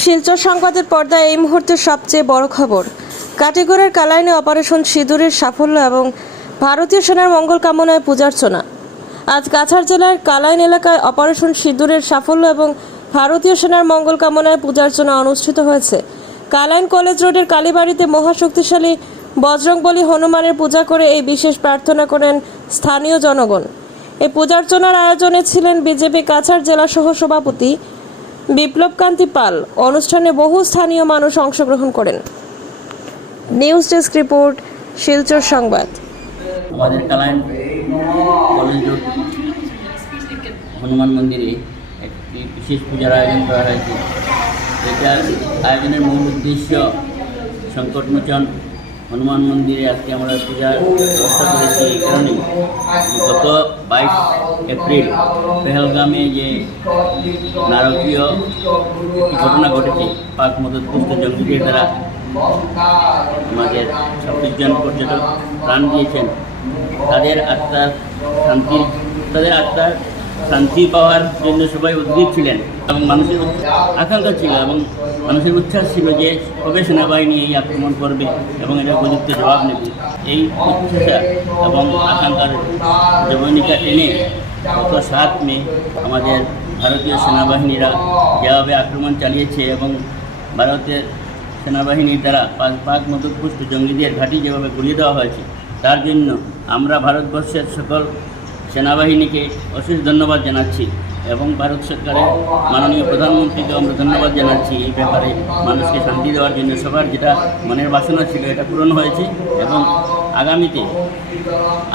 শিলচর সংবাদের পর্দায় এই মুহূর্তের সবচেয়ে বড় খবর। কাটিগড়ের কালাইনে অপারেশন সিঁদুরের সাফল্য এবং ভারতীয় সেনার মঙ্গল কামনায় পূজার্চনা। আজ কাছাড় জেলার কালাইন এলাকায় অপারেশন সিঁদুরের সাফল্য এবং ভারতীয় সেনার মঙ্গল কামনায় পূজার্চনা অনুষ্ঠিত হয়েছে। কালাইন কলেজ রোডের কালীবাড়িতে মহাশক্তিশালী বজরংবলী হনুমানের পূজা করে এই বিশেষ প্রার্থনা করেন স্থানীয় জনগণ। এই পূজার্চনার আয়োজনে ছিলেন বিজেপি কাছাড় জেলা সহ সভাপতি বিপ্লবকান্তি পাল। অনুষ্ঠানে বহু স্থানীয় মানুষ অংশগ্রহণ করেন। নিউজ ডেস্ক রিপোর্ট, শিলচর সংবাদ। আমাদের কালাইন কলেজ রোড হনুমান মন্দিরে একটি বিশেষ পূজার আয়োজন করা হয়েছে। এটার আয়োজনের মূল উদ্দেশ্য সংকটমোচন হনুমান মন্দিরে আজকে আমরা পূজার ব্যবস্থা করেছি। এই কারণেই গত 22 এপ্রিল পেহেলগামে যে নারকীয় ঘটনা ঘটেছে, পাক মদতপুষ্ট জঙ্গিদের দ্বারা আমাদের 26 জন পর্যটক প্রাণ দিয়েছেন। তাদের আত্মার শান্তি পাওয়ার জন্য সবাই উদ্গ্রীব ছিলেন এবং মানুষের আকাঙ্ক্ষা ছিল এবং মানুষের উচ্ছ্বাস ছিল যে কবে সেনাবাহিনী এই আক্রমণ করবে এবং এটা উপযুক্ত জবাব নেবে। এই উচ্ছ্বাস এবং আকাঙ্ক্ষার জবনিকা টেনে গত 7 মে আমাদের ভারতীয় সেনাবাহিনীরা যেভাবে আক্রমণ চালিয়েছে এবং ভারতের সেনাবাহিনীর দ্বারা পাক মদতপুষ্ট জঙ্গিদের ঘাঁটি যেভাবে গুলিয়ে দেওয়া হয়েছে, তার জন্য আমরা ভারতবর্ষের সকল সেনাবাহিনীকে অশেষ ধন্যবাদ জানাচ্ছি এবং ভারত সরকারের মাননীয় প্রধানমন্ত্রীকে আমরা ধন্যবাদ জানাচ্ছি। এই ব্যাপারে মানুষকে শান্তি দেওয়ার জন্য সবার যেটা মনের বাসনা ছিল এটা পূরণ হয়েছে এবং আগামীতে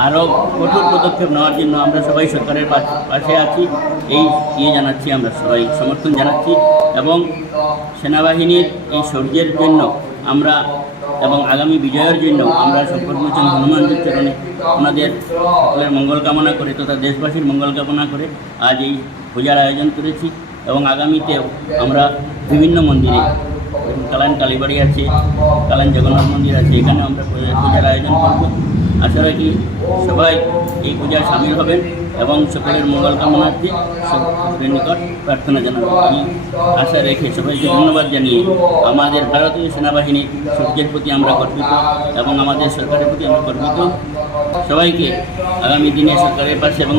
আরও কঠোর পদক্ষেপ নেওয়ার জন্য আমরা সবাই সরকারের পাশে আছি। এই জানাচ্ছি, আমরা সবাই সমর্থন জানাচ্ছি এবং সেনাবাহিনীর এই শৌর্যের জন্য আমরা এবং আগামী বিজয়ের জন্য আমরা সংকটমোচন হনুমানজির চরণে ওনাদের সকলের মঙ্গল কামনা করে তথা দেশবাসীর মঙ্গল কামনা করে আজ এই পূজার আয়োজন করেছি এবং আগামীতেও আমরা বিভিন্ন মন্দিরে, কালাইন কালীবাড়ি আছে, কালাইন জগন্নাথ মন্দির আছে, এখানে আমরা পূজার আয়োজন করব। আশা রাখি সবাই এই পূজায় সামিল হবেন এবং সকলের মঙ্গল কামনার্থে সকলের নিকট প্রার্থনা জানাবেন। এই আশা রেখে সবাইকে ধন্যবাদ জানিয়ে আমাদের ভারতীয় সেনাবাহিনীর শৌর্যের প্রতি আমরা গর্বিত এবং আমাদের সরকারের প্রতি আমরা গর্বিত। সবাইকে আগামী দিনে সরকারের পাশে এবং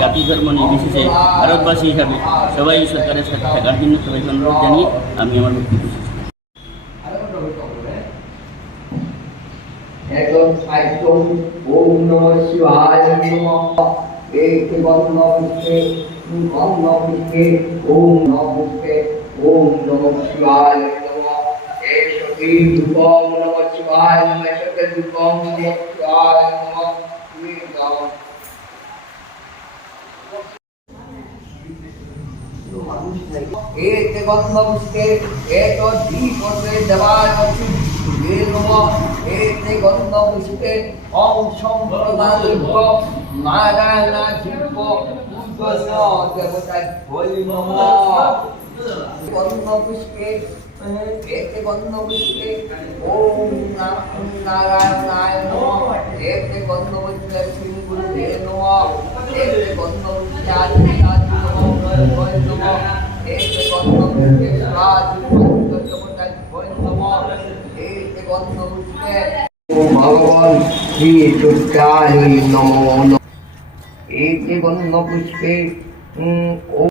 জাতি ধর্ম নির্বিশেষে ভারতবাসী হিসাবে সবাই সরকারের সাথে থাকার জন্য সবাইকে অনুরোধ জানিয়ে আমি আমার বক্তব্য শেষ করছি। ওম নমঃ শিবায় নমঃ। এক বন্ধ পুষ্পে ওম নমঃ পুষ্পে ওম নমঃ শিবায় নমঃ। এক শক্তি ধূপম নমঃ শিবায় নমঃ। শক্তি ধূপম নমঃ শিবায় নমঃ। एक बंध पुष्पे एक दीप देवाय नमः। एक गंध पुष्पे ओम संप्रदाय नारायण शिव देवताय नमः। गंध पुष्पे एक गंध पुष्पे ओम नारायणाय नमः। एक गंध पुष्पे श्री गुरुदेव नमः। एक गंध पुष्पे भगवान श्री दुर्गाय नमो नमः। एक गंध पुष्पे ओम